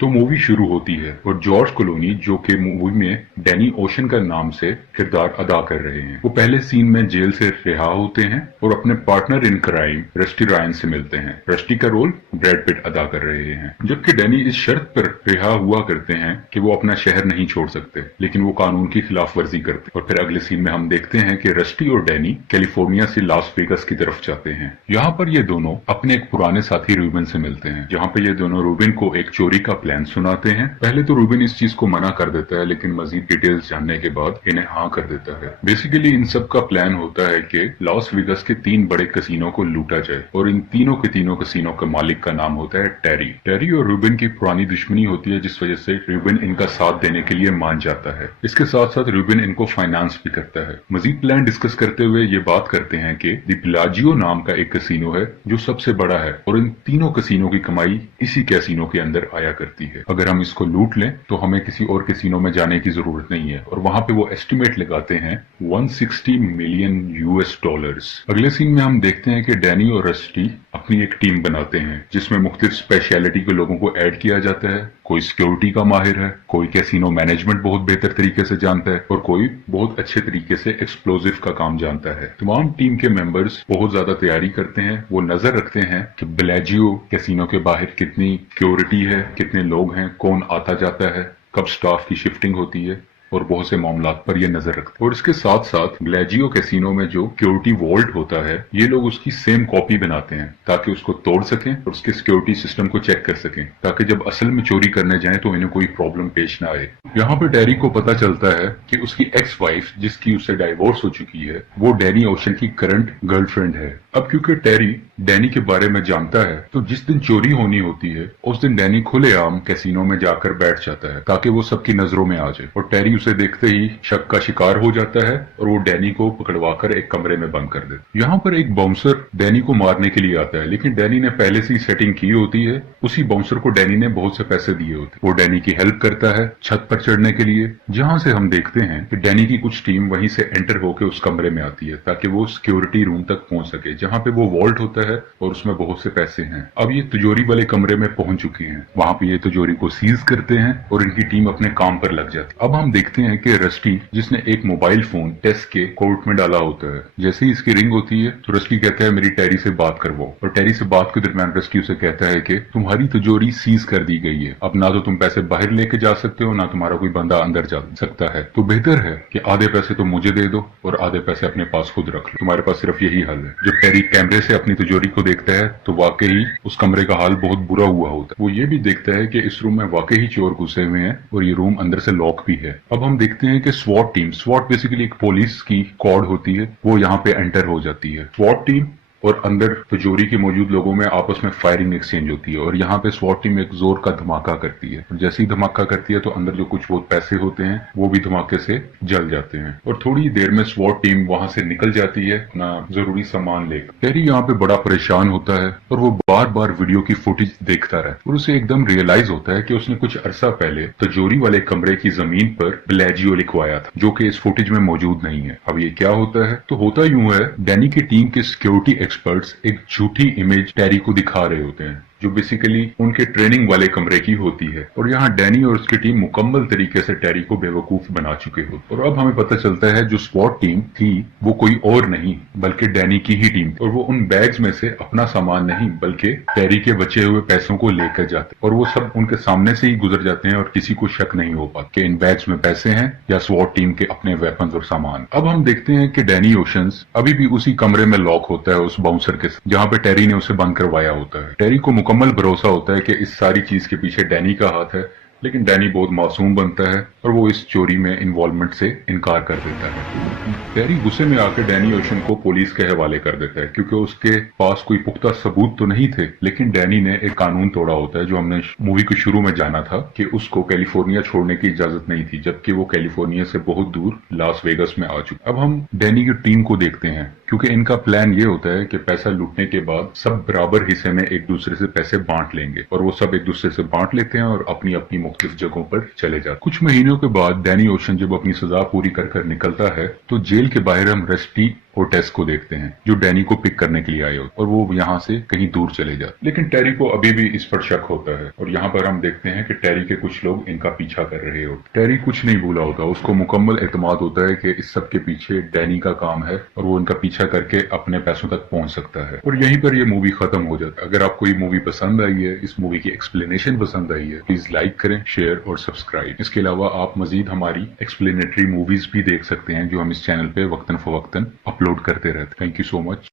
तो मूवी शुरू होती है और जॉर्ज क्लूनी, जो कि मूवी में डैनी ओशन का नाम से किरदार अदा कर रहे हैं, वो पहले सीन में जेल से रिहा होते हैं और अपने partner in crime rusty Ryan से मिलते हैं। रस्टी का रोल ब्रैड पिट अदा कर रहे हैं, जबकि डैनी इस शर्त पर रिहा हुआ करते हैं कि वो अपना शहर नहीं छोड़ सकते, लेकिन वो कानून की खिलाफ वर्जी करते। और फिर अगले सीन में हम देखते हैं कि रस्टी और डैनी कैलिफोर्निया से लास वेगस की तरफ जाते हैं। यहाँ पर ये दोनों अपने एक पुराने साथी रूबिन से मिलते हैं, जहाँ पे ये दोनों रूबिन को एक चोरी का प्लान सुनाते हैं। पहले तो रूबिन इस चीज को मना कर देता है, लेकिन मजीद डिटेल्स जानने के बाद इन्हें हाँ कर देता है। बेसिकली इन सब का प्लान होता है कि लॉस वेगस के 3 बड़े कसीनो को लूटा जाए, और इन तीनों के तीनों कसीनो का मालिक का नाम होता है टेरी। टेरी और रूबिन की पुरानी दुश्मनी होती है, जिस वजह से रूबिन इनका साथ देने के लिए मान जाता है। इसके साथ साथ रूबिन इनको फाइनेंस भी करता है। मजीद प्लान डिस्कस करते हुए ये बात करते हैं कि द पिलाजियो नाम का एक कसीनो है जो सबसे बड़ा है, और इन तीनों कसीनो की कमाई इसी कैसीनो के अंदर आया करती है। अगर हम इसको लूट लें तो हमें किसी और कैसीनो में जाने की जरूरत नहीं है, और वहां पे वो एस्टिमेट लगाते हैं 160 मिलियन यूएस डॉलर्स। अगले सीन में हम देखते हैं कि डैनी और रस्टी अपनी एक टीम बनाते हैं, जिसमें मुख्तलिफ स्पेशलिटी के लोगों को ऐड किया जाता है। कोई सिक्योरिटी का माहिर है, कोई कैसीनो मैनेजमेंट बहुत बेहतर तरीके से जानता है, और कोई बहुत अच्छे तरीके से एक्सप्लोजिव का काम जानता है। तमाम टीम के मेंबर्स बहुत ज्यादा तैयारी करते हैं। वो नजर रखते हैं कि बेलाजियो कैसीनो के बाहर कितनी सिक्योरिटी है, कितने लोग हैं, कौन आता जाता है, कब स्टाफ की शिफ्टिंग होती है, और बहुत से मामलात पर ये नजर रखते हैं। और इसके साथ साथ बेलाजियो कैसीनो में जो सिक्योरिटी वॉल्ट होता है, ये लोग उसकी सेम कॉपी बनाते हैं ताकि उसको तोड़ सकें और उसके सिक्योरिटी सिस्टम को चेक कर सकें, ताकि जब असल में चोरी करने जाएं तो इन्हें कोई प्रॉब्लम पेश ना आए। यहाँ पे डैनी को पता चलता है कि उसकी एक्स वाइफ, जिसकी उससे डाइवोर्स हो चुकी है, वो डैनी ओशन की करंट गर्लफ्रेंड है। अब क्योंकि टेरी डैनी के बारे में जानता है, तो जिस दिन चोरी होनी होती है उस दिन डैनी खुलेआम कैसीनो में जाकर बैठ जाता है ताकि वो सबकी नजरों में आ जाए, और टेरी उसे देखते ही शक का शिकार हो जाता है और वो डैनी को पकड़वाकर एक कमरे में बंद कर देता है। यहाँ पर एक बाउंसर डैनी को मारने के लिए आता है, लेकिन डैनी ने पहले से ही सेटिंग की होती है। उसी बाउंसर को डैनी ने बहुत से पैसे दिए होते हैं। वो डैनी की हेल्प करता है छत पर चढ़ने के लिए, जहां से हम देखते हैं कि डैनी की कुछ टीम वहीं से एंटर होकर उस कमरे में आती है ताकि वो सिक्योरिटी रूम तक पहुंच सके, जहां पे वो वॉल्ट होता है और उसमें बहुत से पैसे हैं। अब ये तिजोरी वाले कमरे में पहुंच चुकी हैं। वहां पे ये तिजोरी को सीज करते हैं और इनकी टीम अपने काम पर लग जाती है। अब हम देखते हैं कि रस्टी, जिसने एक मोबाइल फोन टेस के कोर्ट में डाला होता है, जैसे ही इसकी रिंग होती है तो रस्टी कहता है मेरी टेरी से बात करवाओ, और टेरी से बात के दरमियान रस्टी उसे कहता है कि तुम्हारी तिजोरी सीज कर दी गई है, अब ना तो तुम पैसे बाहर लेके जा सकते हो, ना तुम्हारा कोई बंदा अंदर जा सकता है, तो बेहतर है कि आधे पैसे तो मुझे दे दो और आधे पैसे अपने पास खुद रख लो, तुम्हारे पास सिर्फ यही हल है। जब टेरी कैमरे से अपनी तिजोरी को देखता है तो वाकई उस कमरे का हाल बहुत बुरा हुआ होता है। वो ये भी देखता है कि इस रूम में वाकई ही चोर घुसे हुए हैं और ये रूम अंदर से लॉक भी है। अब हम देखते हैं कि स्वॉट टीम, स्वॉट बेसिकली एक पुलिस की स्क्वाड होती है, वो यहाँ पे एंटर हो जाती है। स्वॉट टीम और अंदर तिजोरी के मौजूद लोगों में आपस में फायरिंग एक्सचेंज होती है, और यहाँ पे स्वॉट टीम एक जोर का धमाका करती है, और जैसे ही धमाका करती है तो अंदर जो कुछ बहुत पैसे होते हैं वो भी धमाके से जल जाते हैं, और थोड़ी देर में स्वॉट टीम वहां से निकल जाती है अपना जरूरी सामान लेकर। टेरी यहाँ पे बड़ा परेशान होता है और वो बार बार वीडियो की फुटेज देखता रहा, और उसे एकदम रियलाइज होता है कि उसने कुछ अरसा पहले तिजोरी वाले कमरे की जमीन पर बेलाजियो लिखवाया था, जो कि इस फुटेज में मौजूद नहीं है। अब ये क्या होता है, तो होता यूं है, डैनी की टीम के सिक्योरिटी एक्सपर्ट्स एक झूठी इमेज टेरी को दिखा रहे होते हैं, जो बेसिकली उनके ट्रेनिंग वाले कमरे की होती है, और यहाँ डैनी और उसकी टीम मुकम्मल तरीके से टेरी को बेवकूफ बना चुके होते। और अब हमें पता चलता है जो स्वॉट टीम थी वो कोई और नहीं बल्कि डैनी की ही टीम, और वो उन बैग्स में से अपना सामान नहीं बल्कि टेरी के बचे हुए पैसों को लेकर जाते, और वो सब उनके सामने से ही गुजर जाते हैं और किसी को शक नहीं हो पाता कि इन बैग्स में पैसे हैं या स्वॉट टीम के अपने वेपन्स और सामान। अब हम देखते हैं कि डैनी ओशंस अभी भी उसी कमरे में लॉक होता है उस बाउंसर के साथ, जहाँ पे टेरी ने उसे बंद करवाया होता है। टेरी को मुकम्मल भरोसा होता है कि इस सारी चीज के पीछे डैनी का हाथ है, लेकिन डैनी बहुत मासूम बनता है और वो इस चोरी में इन्वॉल्वमेंट से इनकार कर देता है। टेरी गुस्से में आकर डैनी ओशन को पुलिस के हवाले कर देता है, क्योंकि उसके पास कोई पुख्ता सबूत तो नहीं थे, लेकिन डैनी ने एक कानून तोड़ा होता है जो हमने मूवी के शुरू में जाना था कि उसको कैलिफोर्निया छोड़ने की इजाजत नहीं थी, जबकि वो कैलिफोर्निया से बहुत दूर लास वेगस में आ चुका। अब हम डैनी की टीम को देखते हैं, क्योंकि इनका प्लान ये होता है कि पैसा लूटने के बाद सब बराबर हिस्से में एक दूसरे से पैसे बांट लेंगे, और वो सब एक दूसरे से बांट लेते हैं और अपनी अपनी मुख्तलिफ जगहों पर चले जाते। कुछ महीनों के बाद डैनी ओशन जब अपनी सजा पूरी कर निकलता है तो जेल के बाहर हम रस्टी اور ٹیس کو دیکھتے ہیں جو ڈینی کو پک کرنے کے لیے آئے ہوتے اور وہ یہاں سے کہیں دور چلے جاتے، لیکن ٹیری کو ابھی بھی اس پر شک ہوتا ہے اور یہاں پر ہم دیکھتے ہیں کہ ٹیری کے کچھ لوگ ان کا پیچھا کر رہے ہوتے۔ ٹیری کچھ نہیں بھولا ہوتا، اس کو مکمل اعتماد ہوتا ہے کہ اس سب کے پیچھے ڈینی کا کام ہے اور وہ ان کا پیچھا کر کے اپنے پیسوں تک پہنچ سکتا ہے، اور یہیں پر یہ مووی ختم ہو جاتا ہے۔ اگر آپ کو یہ مووی پسند آئی ہے، اس مووی کی ایکسپلینیشن پسند آئی ہے، پلیز لائک کریں، شیئر اور سبسکرائب۔ اس کے علاوہ آپ مزید ہماری ایکسپلینیٹری موویز بھی دیکھ سکتے ہیں جو ہم اس چینل پہ وقتاً فوقتاً اپلوڈ کرتے رہتے ہیں۔ Thank you so much.